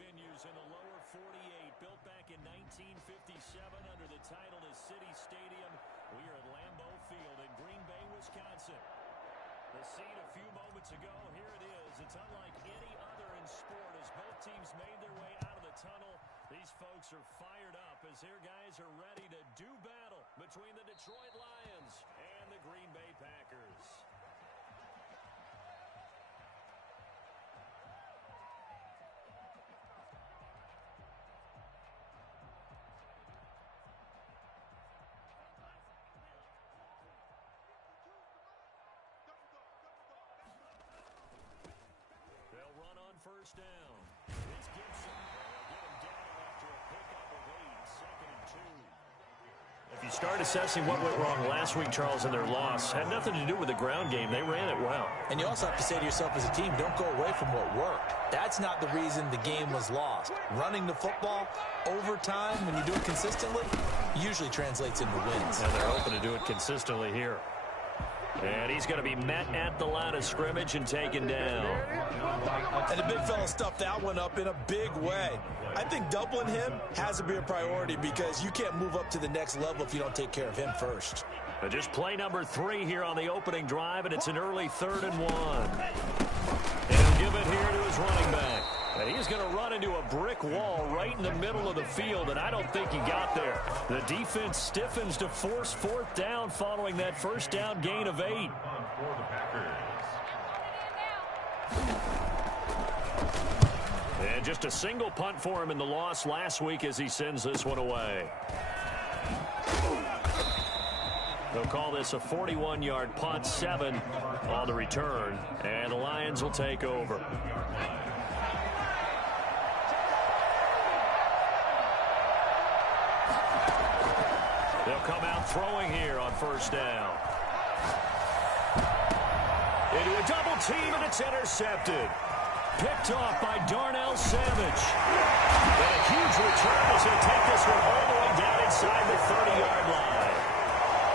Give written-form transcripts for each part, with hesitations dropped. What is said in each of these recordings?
venues in the lower 48, built back in 1957 under the title of City Stadium. We are at Lambeau Field in Green Bay, Wisconsin. The scene a few moments ago, here it is. It's unlike any other in sport as both teams made their way out of the tunnel. These folks are fired up as their guys are ready to do battle between the Detroit Lions and the Green Bay Packers. First down. It's Gibson. They'll get him down after a pickup of 8, 2nd and 2. If you start assessing what went wrong last week, Charles, in their loss, had nothing to do with the ground game. They ran it well. And you also have to say to yourself as a team, don't go away from what worked. That's not the reason the game was lost. Running the football over time, when you do it consistently, usually translates into wins. And they're hoping to do it consistently here. And he's going to be met at the line of scrimmage and taken down. And the big fella stuffed that one up in a big way. I think doubling him has to be a priority because you can't move up to the next level if you don't take care of him first. Just play number 3 here on the opening drive, and it's an early 3rd and 1. And he'll give it here to his running back. And he's going to run into a brick wall right in the middle of the field, and I don't think he got there. The defense stiffens to force 4th down following that first down gain of 8. And just a single punt for him in the loss last week as he sends this one away. They'll call this a 41-yard punt, 7 on the return, and the Lions will take over. They'll come out throwing here on first down. Into a double team, and it's intercepted. Picked off by Darnell Savage. And a huge return as he'll take this one all the way down inside the 30-yard line.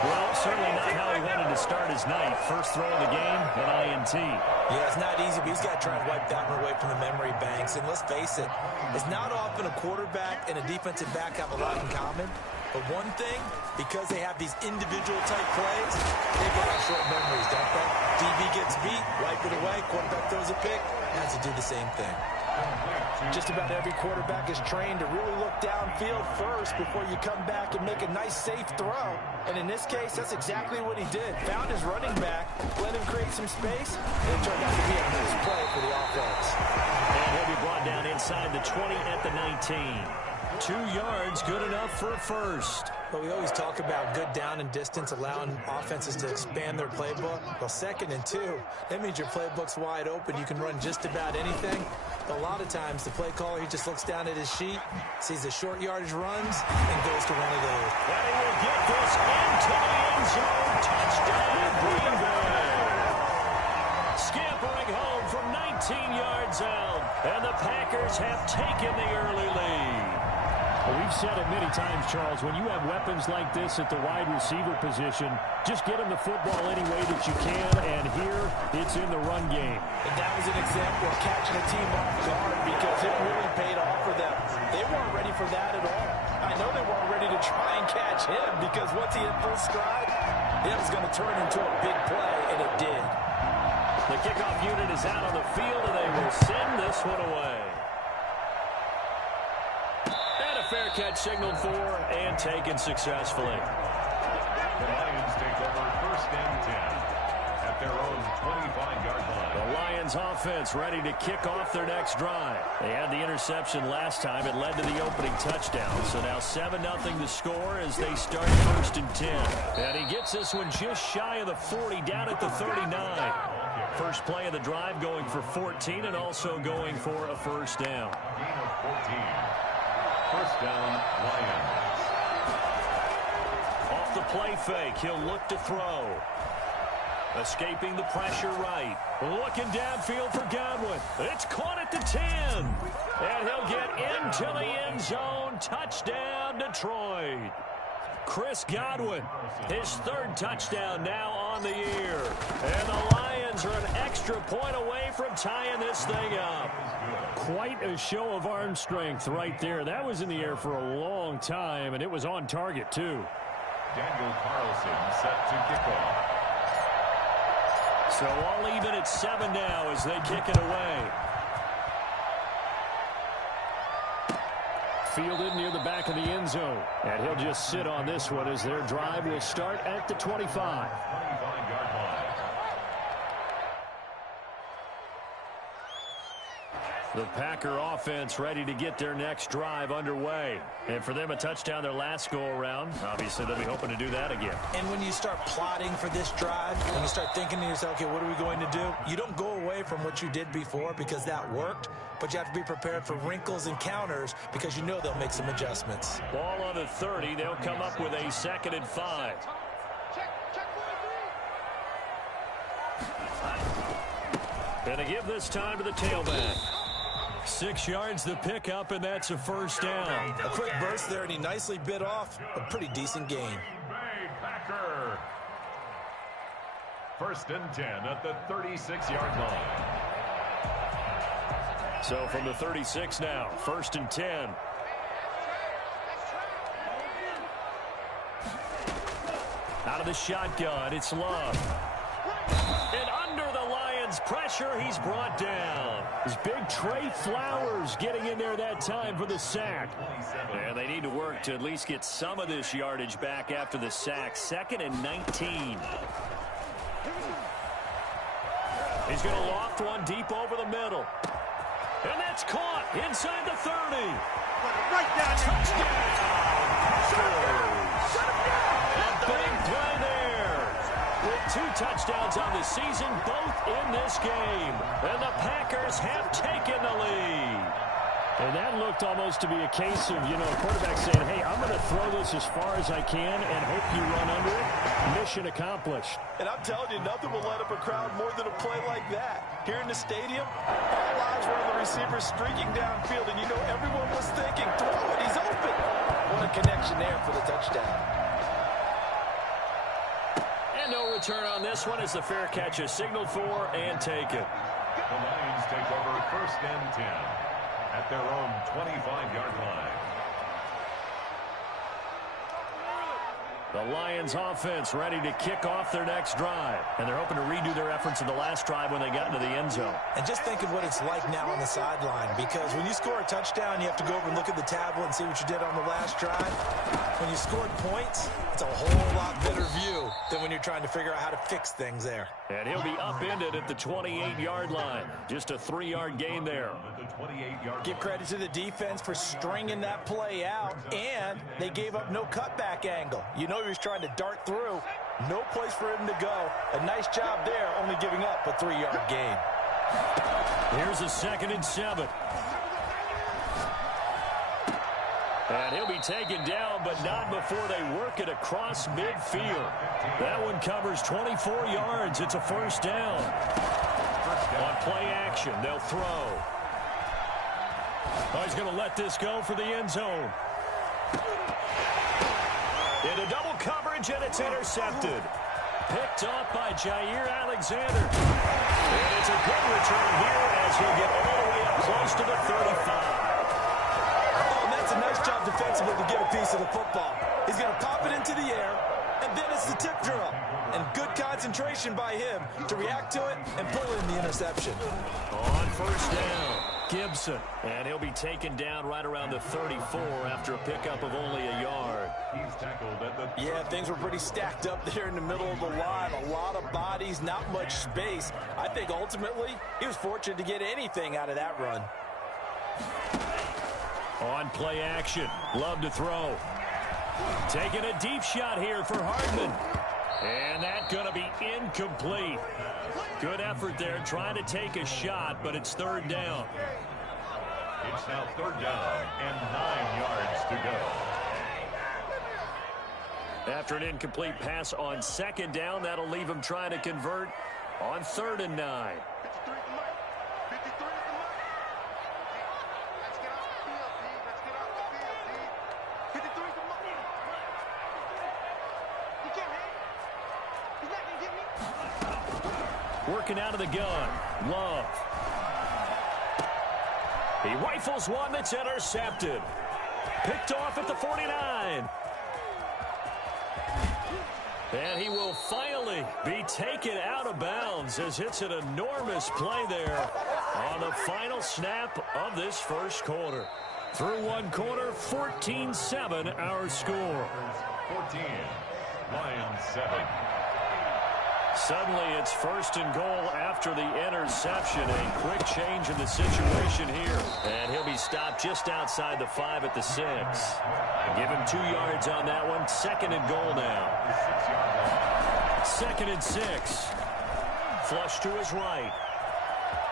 Well, certainly not how he wanted to start his night. First throw of the game, an INT. Yeah, it's not easy, but he's got to try and wipe that one away from the memory banks. And let's face it, it's not often a quarterback and a defensive back have a lot in common. But one thing, because they have these individual-type plays, they get out short memories, don't they? DB gets beat, wipe it away, quarterback throws a pick, has to do the same thing. Just about every quarterback is trained to really look downfield first before you come back and make a nice, safe throw. And in this case, that's exactly what he did. Found his running back, let him create some space, and it turned out to be a nice play for the offense. And he'll be brought down inside the 20 at the 19. 2 yards, good enough for a first. But we always talk about good down and distance, allowing offenses to expand their playbook. Well, 2nd and 2, that means your playbook's wide open. You can run just about anything. But a lot of times, the play caller, he just looks down at his sheet, sees the short yardage runs, and goes to one of those. And he will get this into the end zone. Touchdown, Green Bay. Scampering home from 19 yards out. And the Packers have taken the early lead. We've said it many times, Charles, when you have weapons like this at the wide receiver position, just get them the football any way that you can, and here it's in the run game. And that was an example of catching a team off guard because it really paid off for them. They weren't ready for that at all. I know they weren't ready to try and catch him because once he hit full stride, it was going to turn into a big play, and it did. The kickoff unit is out on the field, and they will send this one away. Fair catch signaled for and taken successfully. The Lions take over 1st and 10 at their own 25-yard line. The Lions offense ready to kick off their next drive. They had the interception last time. It led to the opening touchdown. So now 7-0 the score as they start 1st and 10. And he gets this one just shy of the 40 down at the 39. First play of the drive going for 14 and also going for a first down. Gain of 14. First down, Lions. Off the play fake, he'll look to throw. Escaping the pressure right. Looking downfield for Godwin. It's caught at the 10. And he'll get into the end zone. Touchdown, Detroit. Chris Godwin, his third touchdown now on the year. And the Lions are an extra point away from tying this thing up. Quite a show of arm strength right there. That was in the air for a long time, and it was on target, too. Daniel Carlson set to kick off. So all even at 7 now as they kick it away. Fielded near the back of the end zone. And he'll just sit on this one as their drive will start at the 25. 25-yard line. The Packer offense ready to get their next drive underway. And for them, a touchdown their last go-around. Obviously, they'll be hoping to do that again. And when you start plotting for this drive, when you start thinking to yourself, okay, what are we going to do? You don't go away from what you did before because that worked, but you have to be prepared for wrinkles and counters because you know they'll make some adjustments. Ball on the 30. They'll come up with a 2nd and 5. And to give this time to the tailback. 6 yards the pickup, and that's a first down. A quick burst there, and he nicely bit off a pretty decent gain. Bay Packer. 1st and 10 at the 36-yard line. So from the 36 now, 1st and 10. Out of the shotgun, it's Love. And under the Lions' pressure, he's brought down. There's big Trey Flowers getting in there that time for the sack. And they need to work to at least get some of this yardage back after the sack. 2nd and 19. He's going to loft one deep over the middle. And that's caught inside the 30. Right down A big play there. With 2 touchdowns on the season, both in this game. And the Packers have taken the lead. And that looked almost to be a case of, quarterback saying, hey, I'm going to throw this as far as I can and hope you run under it. Mission accomplished. And I'm telling you, nothing will light up a crowd more than a play like that. Here in the stadium, all eyes were on the receiver streaking downfield, and everyone was thinking, throw it, he's open. What a connection there for the touchdown. And no return on this one as the fair catch is signaled for and taken. The Lions take over 1st and 10 at their own 25-yard line. The Lions offense ready to kick off their next drive. And they're hoping to redo their efforts in the last drive when they got into the end zone. And just think of what it's like now on the sideline, because when you score a touchdown, you have to go over and look at the tablet and see what you did on the last drive. When you scored points, it's a whole lot better view than when you're trying to figure out how to fix things there. And he'll be upended at the 28-yard line. Just a 3-yard gain there. Give credit to the defense for stringing that play out, and they gave up no cutback angle. He was trying to dart through. No place for him to go. A nice job there, only giving up a 3-yard gain. Here's a 2nd and 7. And he'll be taken down, but not before they work it across midfield. That one covers 24 yards. It's a first down. On play action, they'll throw. Oh, he's going to let this go for the end zone. Into double coverage, and it's intercepted. Picked off by Jair Alexander. And it's a good return here as he'll get all the way up close to the 35. That's a nice job defensively to get a piece of the football. He's going to pop it into the air, and then it's the tip drill. And good concentration by him to react to it and pull in the interception. On first down, Gibson. And he'll be taken down right around the 34 after a pickup of only a yard. He's tackled at the... Yeah, things were pretty stacked up there in the middle of the line. A lot of bodies, not much space. I think ultimately he was fortunate to get anything out of that run. On play action, Love to throw. Taking a deep shot here for Hardman. And that's going to be incomplete. Good effort there trying to take a shot, but it's 3rd down. It's now 3rd down and 9 yards to go. After an incomplete pass on 2nd down, that'll leave him trying to convert on 3rd and 9. Working out of the gun. Love. He rifles one that's intercepted. Picked off at the 49. And he will finally be taken out of bounds as it's an enormous play there on the final snap of this first quarter. Through one quarter, 14-7 our score. 14, Lions 7. Suddenly it's first and goal after the interception. A quick change in the situation here. And he'll be stopped just outside the 5 at the 6. Give him 2 yards on that one. Second and goal now. 2nd and 6. Flush to his right.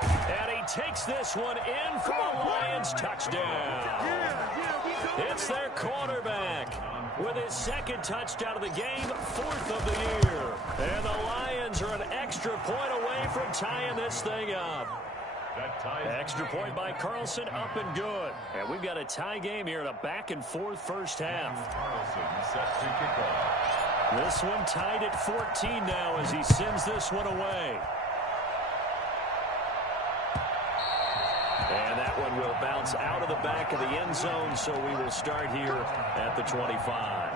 And he takes this one in for a Lions touchdown. It's their quarterback with his 2nd touchdown of the game, 4th of the year. And the Lions are an extra point away from tying this thing up. Extra point by Carlson, up and good. And we've got a tie game here in a back-and-forth first half. Carlson set to kick off. This one tied at 14 now as he sends this one away. And that one will bounce out of the back of the end zone, so we will start here at the 25.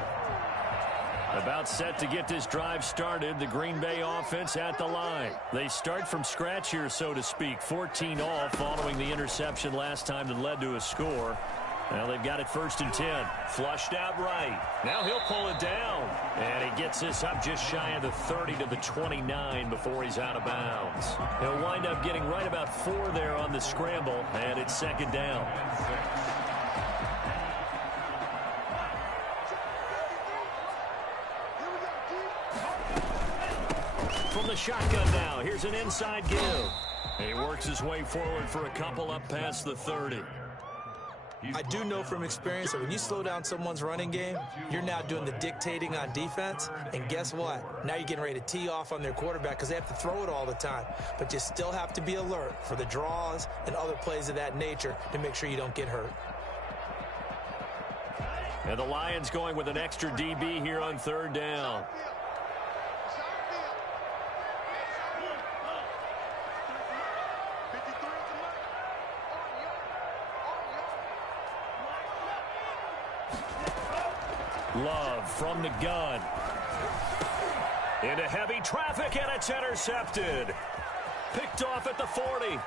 About set to get this drive started, the Green Bay offense at the line. They start from scratch here, so to speak. 14 all following the interception last time that led to a score. Well, they've got it 1st and 10. Flushed out right. Now he'll pull it down. And he gets this up just shy of the 30 to the 29 before he's out of bounds. He'll wind up getting right about 4 there on the scramble, and it's 2nd down. From the shotgun now, here's an inside give. He works his way forward for a couple up past the 30. I do know from experience that when you slow down someone's running game, you're now doing the dictating on defense. And guess what? Now you're getting ready to tee off on their quarterback because they have to throw it all the time. But you still have to be alert for the draws and other plays of that nature to make sure you don't get hurt. And the Lions going with an extra DB here on 3rd down. Love from the gun. Into heavy traffic, and it's intercepted. Picked off at the 40. And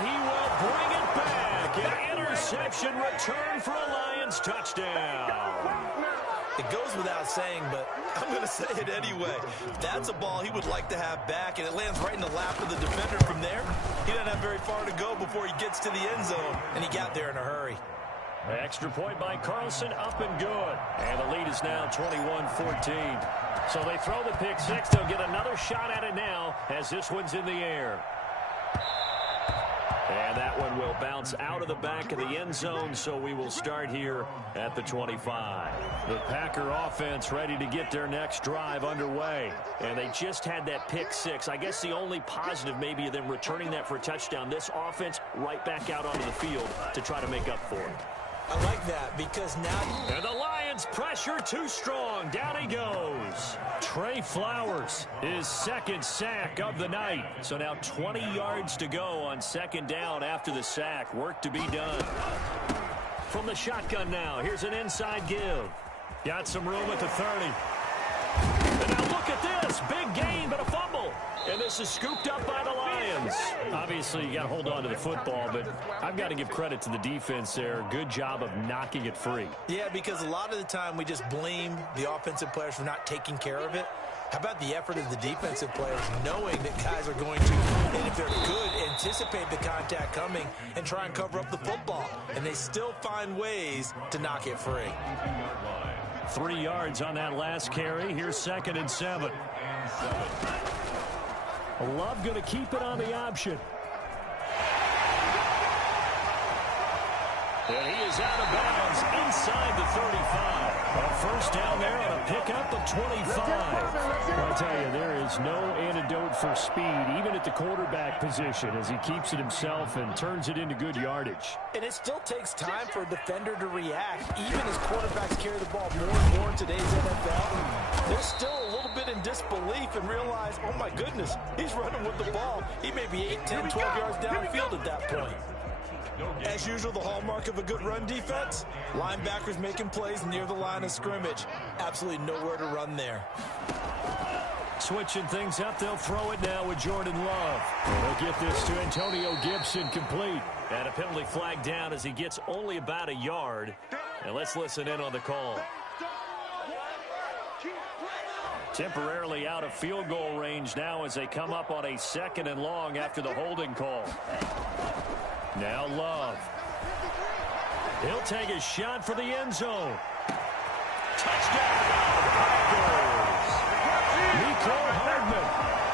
he will bring it back. An interception return for a Lions touchdown. It goes without saying, but I'm going to say it anyway. That's a ball he would like to have back, and it lands right in the lap of the defender from there. He doesn't have very far to go before he gets to the end zone, and he got there in a hurry. Extra point by Carlson, up and good. And the lead is now 21-14. So they throw the pick 6. They'll get another shot at it now as this one's in the air. And that one will bounce out of the back of the end zone, so we will start here at the 25. The Packer offense ready to get their next drive underway. And they just had that pick 6. I guess the only positive maybe of them returning that for a touchdown. This offense right back out onto the field to try to make up for it. I like that because now... And the Lions pressure too strong. Down he goes. Trey Flowers, his 2nd sack of the night. So now 20 yards to go on 2nd down after the sack. Work to be done. From the shotgun now, here's an inside give. Got some room at the 30. And now look at this. Big gain, but a fumble. And this is scooped up by the Lions. Obviously, you got to hold on to the football, but I've got to give credit to the defense there. Good job of knocking it free. Yeah, because a lot of the time we just blame the offensive players for not taking care of it. How about the effort of the defensive players knowing that guys are going to, and if they're good, anticipate the contact coming and try and cover up the football. And they still find ways to knock it free. 3 yards on that last carry. Here's 2nd and 7. Love going to keep it on the option. And he is out of bounds inside the 35. A first down there on a pickup of 25. Well, I tell you, there is no antidote for speed, even at the quarterback position, as he keeps it himself and turns it into good yardage. And it still takes time for a defender to react, even as quarterbacks carry the ball more and more in today's NFL. They're still a little bit in disbelief and realize, oh my goodness, he's running with the ball. He may be 8, 10, 12 yards downfield at that point. As usual, the hallmark of a good run defense, linebackers making plays near the line of scrimmage. Absolutely nowhere to run there. Switching things up, they'll throw it now with Jordan Love. They'll get this to Antonio Gibson, complete. And a penalty flag down as he gets only about a yard. And let's listen in on the call. Temporarily out of field goal range now as they come up on a 2nd and long after the holding call. Now Love. He'll take a shot for the end zone. Touchdown, Packers! Mecole Hardman,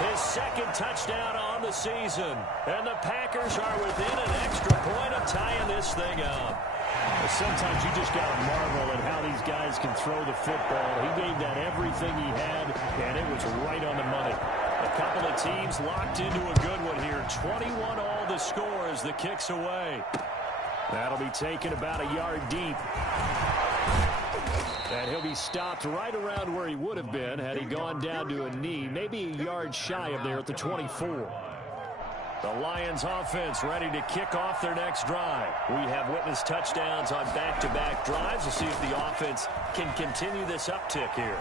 his 2nd touchdown on the season. And the Packers are within an extra point of tying this thing up. Sometimes you just got to marvel at how these guys can throw the football. He gave that everything he had, and it was right on the money. A couple of teams locked into a good one here. 21 all the score as the kick's away. That'll be taken about a yard deep. And he'll be stopped right around where he would have been had he gone down to a knee, maybe a yard shy of there at the 24. The Lions offense ready to kick off their next drive. We have witnessed touchdowns on back-to-back drives. We'll see if the offense can continue this uptick here.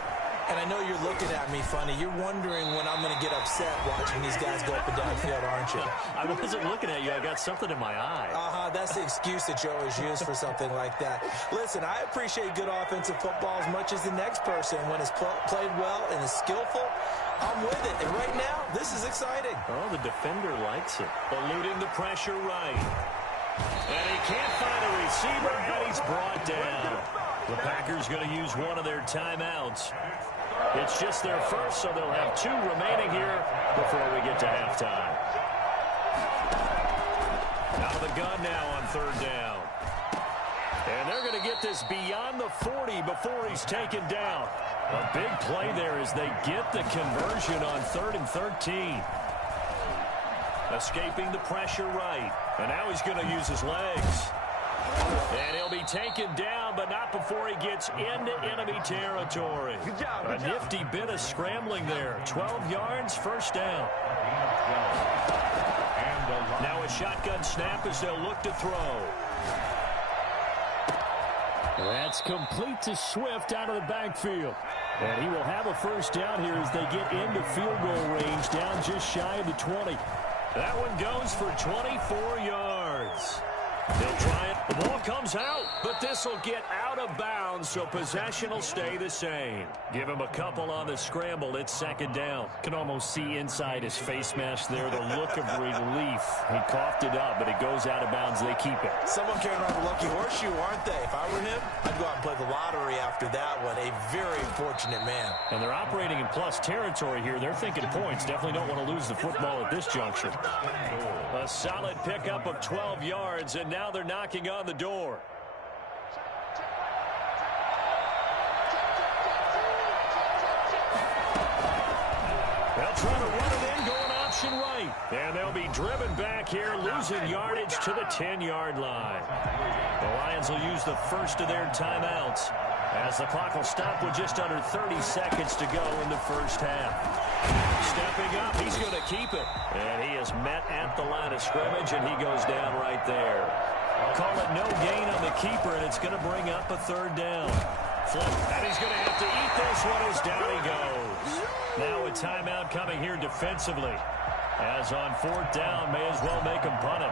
And I know you're looking at me funny. You're wondering when I'm going to get upset watching these guys go up and down the field, aren't you? I wasn't looking at you. I got something in my eye. That's the excuse that you always use for something like that. Listen, I appreciate good offensive football as much as the next person. When it's played well and is skillful, I'm with it. And right now, this is exciting. Oh, the defender likes it. Eluding the pressure right. And he can't find a receiver, and he's brought down. The Packers going to use one of their timeouts. It's just their first, so they'll have 2 remaining here before we get to halftime. Out of the gun now on 3rd down. And they're going to get this beyond the 40 before he's taken down. A big play there as they get the conversion on 3rd and 13. Escaping the pressure right. And now he's going to use his legs. And he'll be taken down, but not before he gets into enemy territory. A nifty bit of scrambling there. 12 yards, 1st down. Now a shotgun snap as they'll look to throw. That's complete to Swift out of the backfield. And he will have a 1st down here as they get into field goal range, down just shy of the 20. That one goes for 24 yards. They'll try it. The ball comes out, but this will get out of bounds, so possession will stay the same. Give him a couple on the scramble. It's 2nd down. Can almost see inside his face mask there the look of relief. He coughed it up, but it goes out of bounds. They keep it. Someone carrying around a lucky horseshoe, aren't they? If I were him, I'd go out and play the lottery after that one. A very fortunate man. And they're operating in plus territory here. They're thinking points. Definitely don't want to lose the football at this juncture. A solid pickup of 12 yards, and now they're knocking on the door. They'll try to run it in, going option right. And they'll be driven back here, losing yardage to the 10-yard line. The Lions will use the first of their timeouts as the clock will stop with just under 30 seconds to go in the 1st half. Stepping up, he's going to keep it. And he is met at the line of scrimmage, and he goes down right there. Call it no gain on the keeper, and it's going to bring up a 3rd down. Flip, and he's going to have to eat this one as down he goes. Now a timeout coming here defensively. As on 4th down, may as well make him punt it.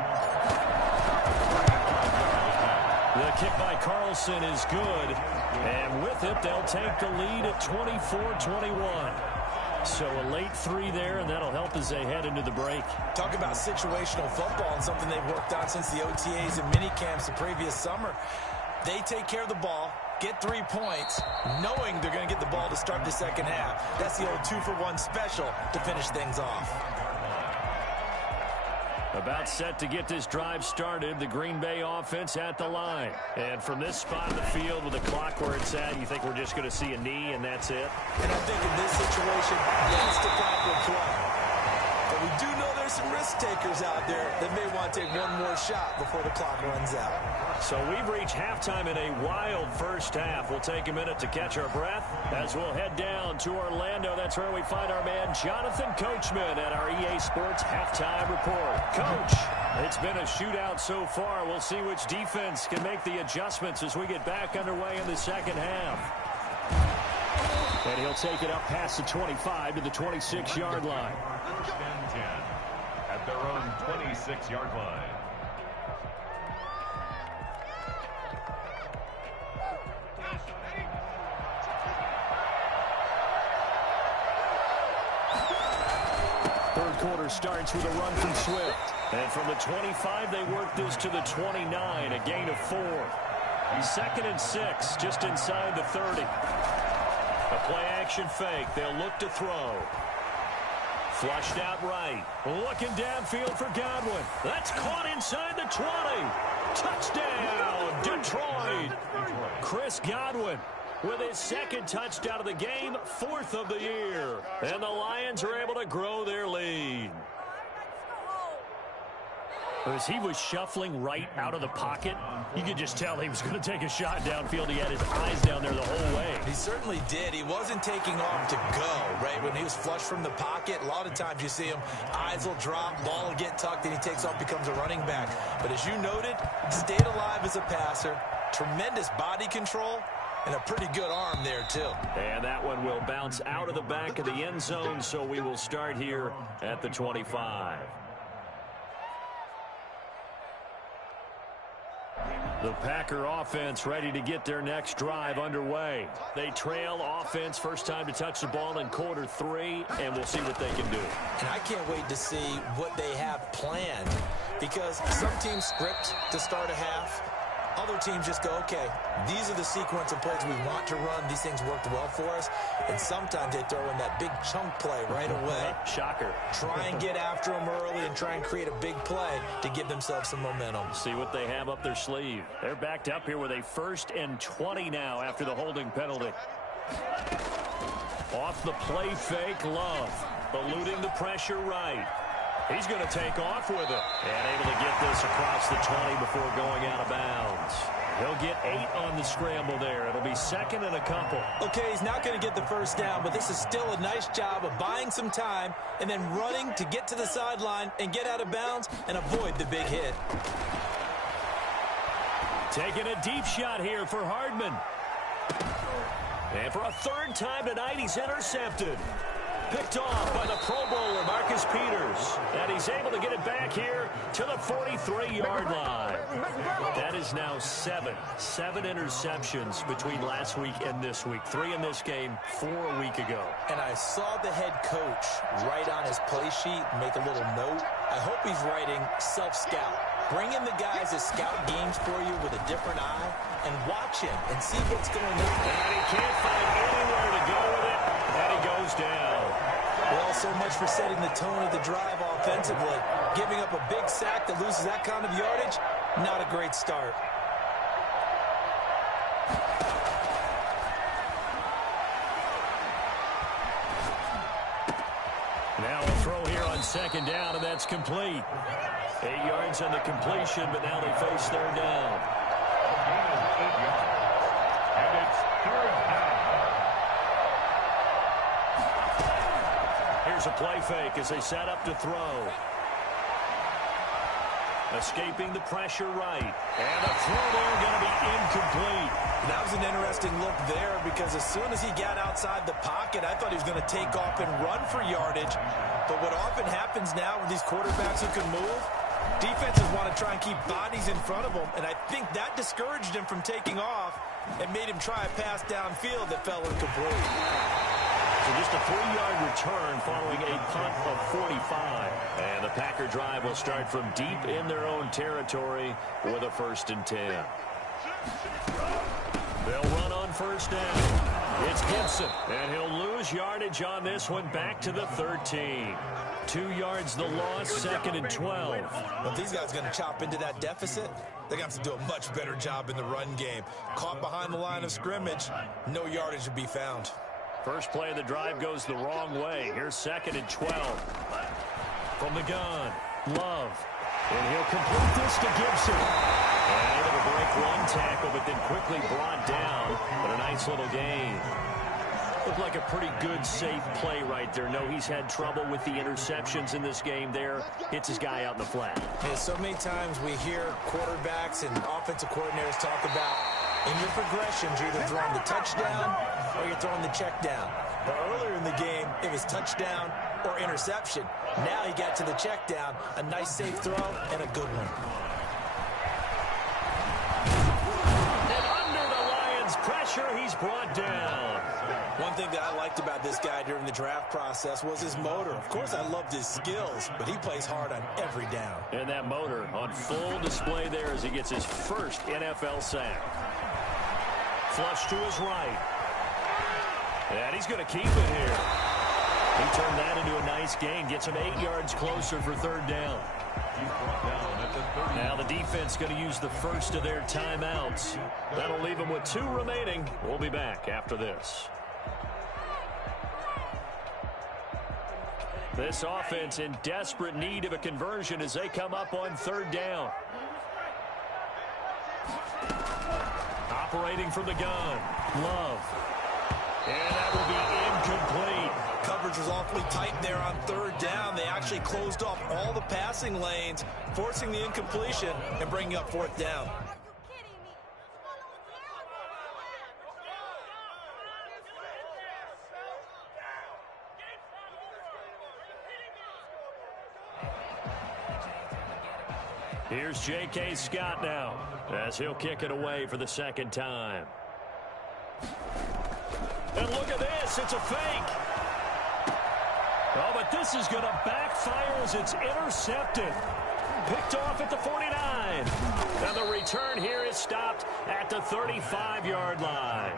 The kick by Carlson is good. And with it, they'll take the lead at 24-21. So a late 3 there, and that'll help as they head into the break. Talk about situational football and something they've worked on since the OTAs and mini camps the previous summer. They take care of the ball, get 3 points, knowing they're going to get the ball to start the 2nd half. That's the old 2-for-1 special to finish things off. About set to get this drive started, the Green Bay offense at the line. And from this spot in the field with the clock where it's at, you think we're just going to see a knee and that's it? And I think in this situation, that's the proper play. But we do know there's some risk takers out there that may want to take one more shot before the clock runs out. So we've reached halftime in a wild first half. We'll take a minute to catch our breath as we'll head down to Orlando. That's where we find our man Jonathan Coachman at our EA Sports Halftime Report. Coach, it's been a shootout so far. We'll see which defense can make the adjustments as we get back underway in the second half. And he'll take it up past the 25 to the 26-yard line. First and 10 at their own 26-yard line. Third quarter starts with a run from Swift. And from the 25, they work this to the 29, a gain of 4. Second and 6, just inside the 30. A play-action fake. They'll look to throw. Flushed out right. Looking downfield for Godwin. That's caught inside the 20. Touchdown, Detroit. Chris Godwin with his second touchdown of the game, 4th of the year. And the Lions are able to grow their lead. As he was shuffling right out of the pocket, you could just tell he was going to take a shot downfield. He had his eyes down there the whole way. He certainly did. He wasn't taking off to go, right? When he was flushed from the pocket, a lot of times you see him, eyes will drop, ball will get tucked, and he takes off, becomes a running back. But as you noted, stayed alive as a passer, tremendous body control, and a pretty good arm there, too. And that one will bounce out of the back of the end zone, so we will start here at the 25. The Packer offense ready to get their next drive underway. They trail offense, first time to touch the ball in quarter 3, and we'll see what they can do. And I can't wait to see what they have planned, because some teams script to start a half. Other teams just go, okay, these are the sequence of plays we want to run. These things worked well for us. And sometimes they throw in that big chunk play right away. Shocker. Try and get after them early and try and create a big play to give themselves some momentum. See what they have up their sleeve. They're backed up here with a 1st and 20 now after the holding penalty. Off the play fake, Love. Eluding the pressure right. He's going to take off with it. And able to get this across the 20 before going out of bounds. He'll get 8 on the scramble there. It'll be 2nd and a couple. Okay, he's not going to get the first down, but this is still a nice job of buying some time and then running to get to the sideline and get out of bounds and avoid the big hit. Taking a deep shot here for Hardman. And for a 3rd time tonight, he's intercepted. Picked off by the Pro Bowler, Marcus Peters. And he's able to get it back here to the 43-yard line. That is now 7 interceptions between last week and this week. 3 in this game, 4 a week ago. And I saw the head coach write on his play sheet, make a little note. I hope he's writing self-scout. Bring in the guys that scout games for you with a different eye and watch him and see what's going on. And he can't find anywhere to go with it. And he goes down. Well, so much for setting the tone of the drive offensively. Giving up a big sack that loses that kind of yardage, not a great start. Now a throw here on 2nd down, and that's complete. 8 yards on the completion, but now they face 3rd down. Gain of 8 yards. And it's 3rd down. Here's a play fake as they set up to throw. Escaping the pressure right. And the throw there going to be incomplete. That was an interesting look there because as soon as he got outside the pocket, I thought he was going to take off and run for yardage. But what often happens now with these quarterbacks who can move, defenses want to try and keep bodies in front of them, and I think that discouraged him from taking off and made him try a pass downfield that fell incomplete. So just a 3-yard return following a punt of 45. And the Packer drive will start from deep in their own territory with a 1st and 10. They'll run on 1st down. It's Gibson, and he'll lose yardage on this one back to the 13. 2 yards the loss, 2nd and 12. Well, if these guys are going to chop into that deficit, they're going to have to do a much better job in the run game. Caught behind the line of scrimmage, no yardage to be found. First play of the drive goes the wrong way. Here's 2nd and 12. From the gun, Love. And he'll complete this to Gibson. And able to break one tackle, but then quickly brought down. But a nice little gain. Looked like a pretty good, safe play right there. No, he's had trouble with the interceptions in this game there. Hits his guy out in the flat. Yeah, so many times we hear quarterbacks and offensive coordinators talk about in your progressions, you're either throwing the touchdown or you're throwing the check down. But earlier in the game, it was touchdown or interception. Now he got to the check down, a nice safe throw, and a good one. And under the Lions' pressure, he's brought down. One thing that I liked about this guy during the draft process was his motor. Of course, I loved his skills, but he plays hard on every down. And that motor on full display there as he gets his first NFL sack. Flush to his right. And he's going to keep it here. He turned that into a nice gain. Gets him 8 yards closer for third down. Now the defense going to use the first of their timeouts. That'll leave them with 2 remaining. We'll be back after this. This offense in desperate need of a conversion as they come up on third down. Operating from the gun, Love. And that will be incomplete. Coverage was awfully tight there on third down. They actually closed off all the passing lanes, forcing the incompletion and bringing up fourth down. Here's J.K. Scott now as he'll kick it away for the second time. And look at this. It's a fake. Oh, but this is going to backfire as it's intercepted. Picked off at the 49. And the return here is stopped at the 35-yard line.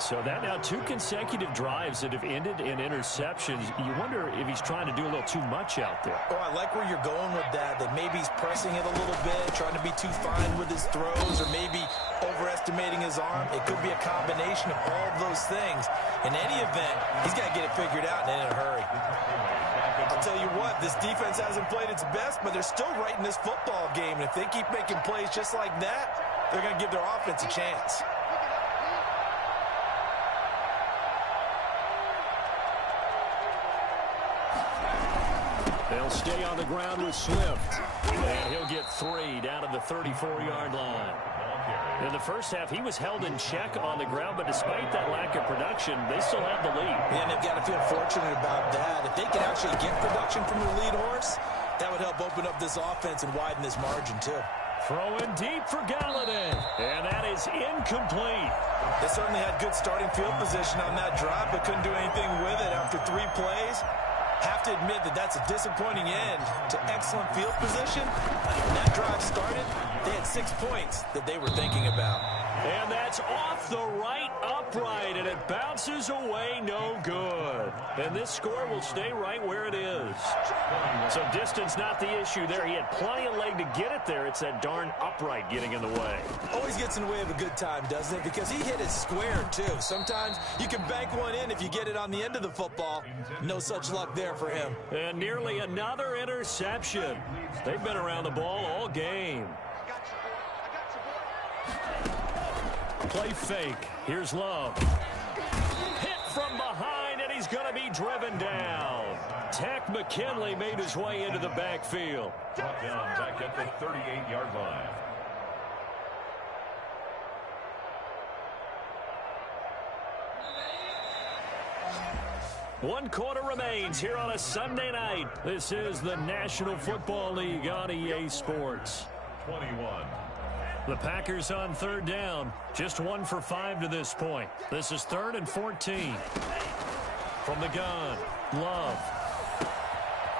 So that now 2 consecutive drives that have ended in interceptions. You wonder if he's trying to do a little too much out there. Oh, I like where you're going with that maybe he's pressing it a little bit, trying to be too fine with his throws, or maybe overestimating his arm. It could be a combination of all of those things. In any event, he's got to get it figured out and in a hurry. I'll tell you what, this defense hasn't played its best, but they're still right in this football game. And if they keep making plays just like that, they're going to give their offense a chance. They'll stay on the ground with Swift. And he'll get 3 down to the 34-yard line. In the first half, he was held in check on the ground, but despite that lack of production, they still have the lead. And they've got to feel fortunate about that. If they can actually get production from their lead horse, that would help open up this offense and widen this margin, too. Throwing deep for Galladay. And that is incomplete. They certainly had good starting field position on that drive, but couldn't do anything with it after 3 plays. Have to admit that that's a disappointing end to excellent field position. When that drive started, they had 6 points that they were thinking about. And that's off the right upright, and it bounces away no good. And this score will stay right where it is. So distance not the issue there. He had plenty of leg to get it there. It's that darn upright getting in the way. Always gets in the way of a good time, doesn't it? Because he hit it square, too. Sometimes you can bank one in if you get it on the end of the football. No such luck there for him. And nearly another interception. They've been around the ball all game. Play fake. Here's Love. Hit from behind, and he's going to be driven down. Takk McKinley made his way into the backfield. Brought down back at the 38-yard line. One quarter remains here on a Sunday night. This is the National Football League on EA Sports. 21. The Packers on third down. Just 1 for 5 to this point. This is 3rd and 14. From the gun, Love.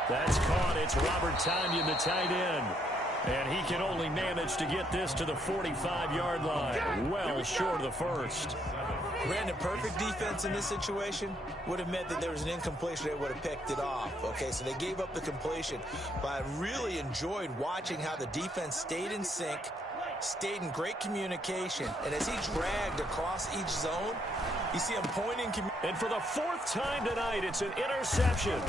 That's caught. It's Robert Tonyan, the tight end. And he can only manage to get this to the 45-yard line. Well short of the first. Brandon, perfect defense in this situation would have meant that there was an incompletion. They would have picked it off. Okay, so they gave up the completion. But I really enjoyed watching how the defense stayed in sync, stayed in great communication. And as he dragged across each zone, you see him pointing. And for the 4th time tonight, it's an interception.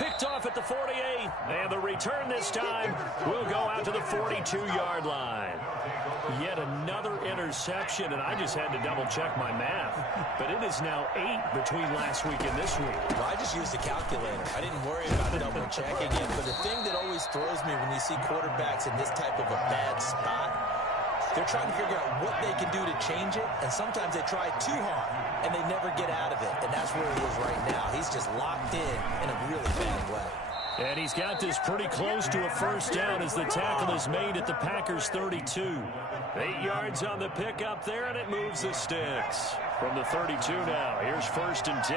picked off at the 48. And the return this time will go out to the 42-yard line. Yet another interception, and I just had to double-check my math. But it is now 8 between last week and this week. Well, I just used a calculator. I didn't worry about double-checking it. But the thing that always throws me when you see quarterbacks in this type of a bad spot, they're trying to figure out what they can do to change it, and sometimes they try too hard, and they never get out of it. And that's where he is right now. He's just locked in a really bad way. And he's got this pretty close to a first down as the tackle is made at the Packers' 32. 8 yards on the pickup there, and it moves the sticks. From the 32 now, here's 1st and 10.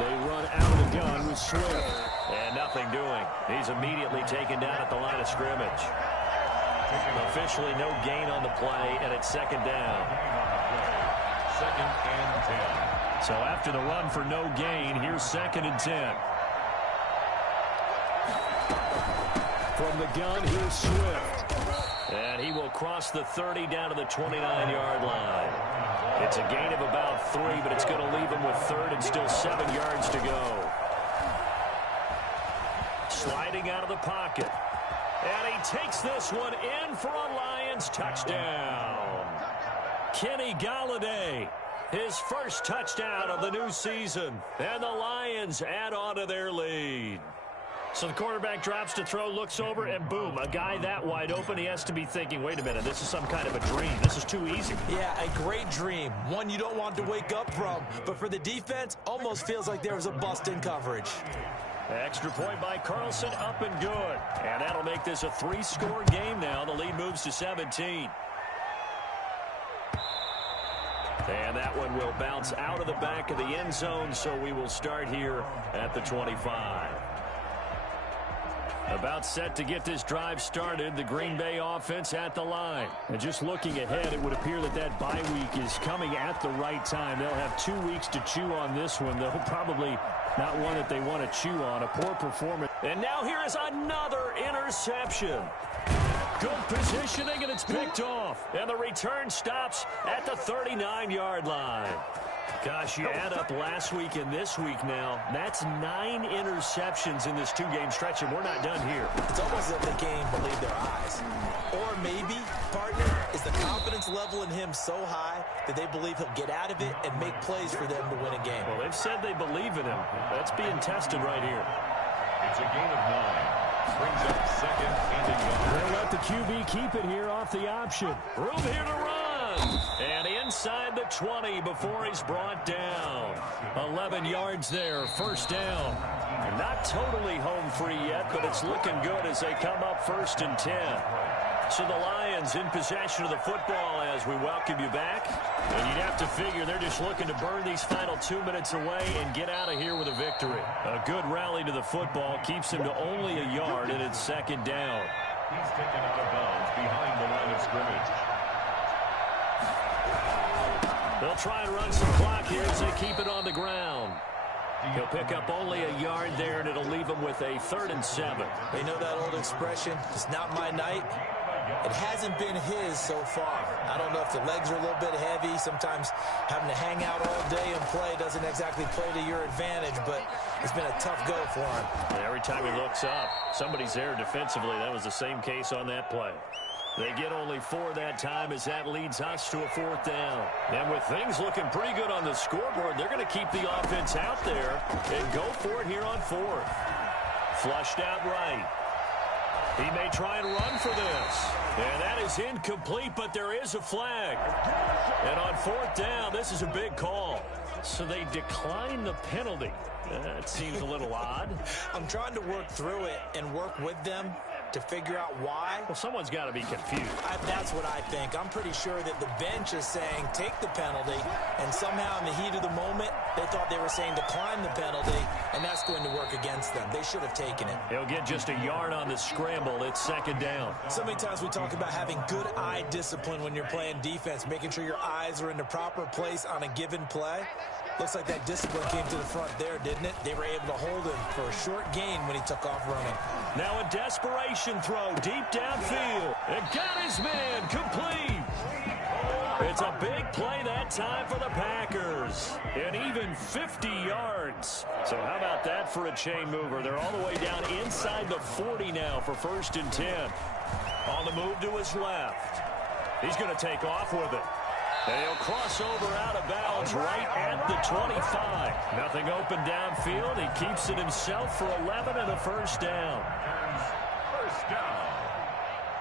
They run out of the gun with Swift. And nothing doing. He's immediately taken down at the line of scrimmage. Officially no gain on the play, and it's 2nd down. 2nd and 10. So after the run for no gain, here's 2nd and 10. From the gun, here's Swift. And he will cross the 30 down to the 29-yard line. It's a gain of about 3, but it's going to leave him with 3rd and still 7 yards to go. Sliding out of the pocket. And he takes this one in for a Lions touchdown. Kenny Golladay, his first touchdown of the new season. And the Lions add on to their lead. So the quarterback drops to throw, looks over, and boom, a guy that wide open, he has to be thinking, wait a minute, this is some kind of a dream. This is too easy. Yeah, a great dream. One you don't want to wake up from. But for the defense, almost feels like there was a bust in coverage. Extra point by Carlson, up and good. And that'll make this a 3-score game now. The lead moves to 17. And that one will bounce out of the back of the end zone, so we will start here at the 25. About set to get this drive started, the Green Bay offense at the line. And just looking ahead, it would appear that that bye week is coming at the right time. They'll have 2 weeks to chew on this one, though probably not one that they want to chew on. A poor performance. And now here is another interception. Good positioning, and it's picked off. And the return stops at the 39-yard line. Gosh, you add up last week and this week now, that's 9 interceptions in this 2-game stretch, and we're not done here. It's almost as if they can't even believe their eyes. Or maybe, partner, is the confidence level in him so high that they believe he'll get out of it and make plays for them to win a game. Well, they've said they believe in him. That's being tested right here. It's a gain of 9. Brings up 2nd and a yard. They'll let the QB keep it here off the option. Room here to run. And inside the 20 before he's brought down. 11 yards there, 1st down. Not totally home free yet, but it's looking good as they come up 1st and 10. So the Lions in possession of the football as we welcome you back. And you'd have to figure they're just looking to burn these final 2 minutes away and get out of here with a victory. A good rally to the football keeps him to only a yard, and it's 2nd down. He's taken out of bounds behind the line of scrimmage. They'll try and run some clock here as they keep it on the ground. He'll pick up only a yard there, and it'll leave him with a 3rd and 7. They know that old expression, it's not my night. It hasn't been his so far. I don't know if the legs are a little bit heavy. Sometimes having to hang out all day and play doesn't exactly play to your advantage, but it's been a tough go for him. And every time he looks up, somebody's there defensively. That was the same case on that play. They get only 4 that time as that leads us to a 4th down. And with things looking pretty good on the scoreboard, they're going to keep the offense out there and go for it here on 4th. Flushed out right. He may try and run for this. And that is incomplete, but there is a flag. And on 4th down, this is a big call. So they decline the penalty. That seems a little odd. I'm trying to work through it and work with them to figure out why. Well, someone's got to be confused. That's what I think. I'm pretty sure that the bench is saying take the penalty, and somehow in the heat of the moment, they thought they were saying decline the penalty, and that's going to work against them. They should have taken it. He'll get just a yard on the scramble. It's 2nd down. So many times we talk about having good eye discipline when you're playing defense, making sure your eyes are in the proper place on a given play. Looks like that discipline came to the front there, didn't it? They were able to hold him for a short gain when he took off running. Now a desperation throw deep downfield. It got his man complete. It's a big play that time for the Packers. And even 50 yards. So how about that for a chain mover? They're all the way down inside the 40 now for 1st and 10. On the move to his left. He's going to take off with it. And he'll cross over out of bounds right at the 25. Nothing open downfield. He keeps it himself for 11 and a first down. First down.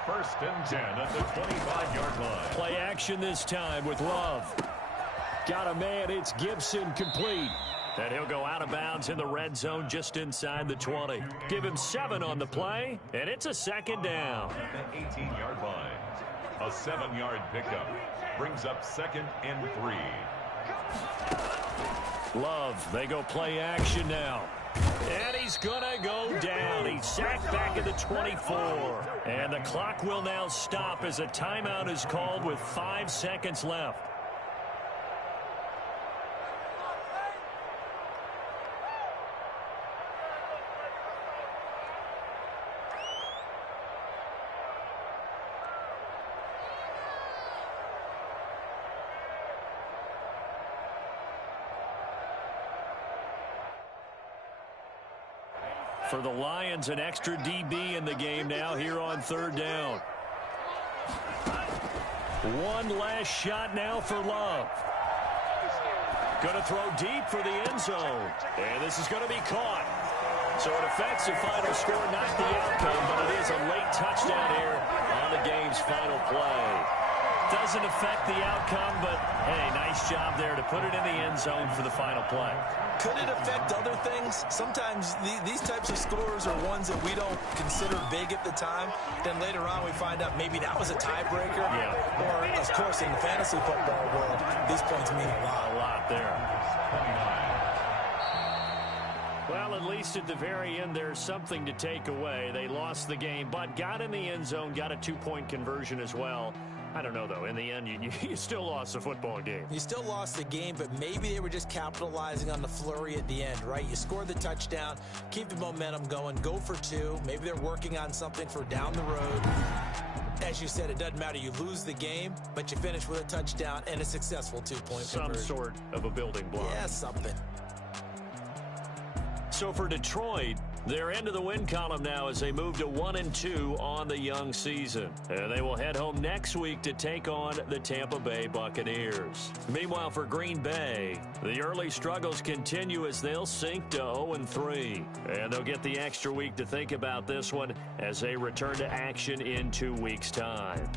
1st and 10 at the 25-yard line. Play action this time with Love. Got a man. It's Gibson complete. And he'll go out of bounds in the red zone just inside the 20. Give him 7 on the play, and it's a 2nd down. At the 18-yard line. A 7-yard pickup brings up 2nd and 3. Love, they go play action now. And he's going to go down. He's sacked back at the 24. And the clock will now stop as a timeout is called with 5 seconds left. For the Lions, an extra DB in the game now here on 3rd down. One last shot now for Love. Going to throw deep for the end zone. And this is going to be caught. So it affects the final score, not the outcome, but it is a late touchdown here on the game's final play. Doesn't affect the outcome, but, hey, nice job there to put it in the end zone for the final play. Could it affect other things? Sometimes these types of scores are ones that we don't consider big at the time. Then later on we find out maybe that was a tiebreaker. Yeah. Or, of course, in the fantasy football world, these points mean a lot. A lot there. Well, at least at the very end, there's something to take away. They lost the game, but got in the end zone, got a 2-point conversion as well. I don't know, though. In the end, you still lost the football game. You still lost the game, but maybe they were just capitalizing on the flurry at the end, right? You score the touchdown, keep the momentum going, go for 2. Maybe they're working on something for down the road. As you said, it doesn't matter. You lose the game, but you finish with a touchdown and a successful 2-point conversion. Some sort of a building block. Yeah, something. So for Detroit, they're into the win column now as they move to 1-2 on the young season. And they will head home next week to take on the Tampa Bay Buccaneers. Meanwhile, for Green Bay, the early struggles continue as they'll sink to 0-3. And they'll get the extra week to think about this one as they return to action in 2 weeks' time.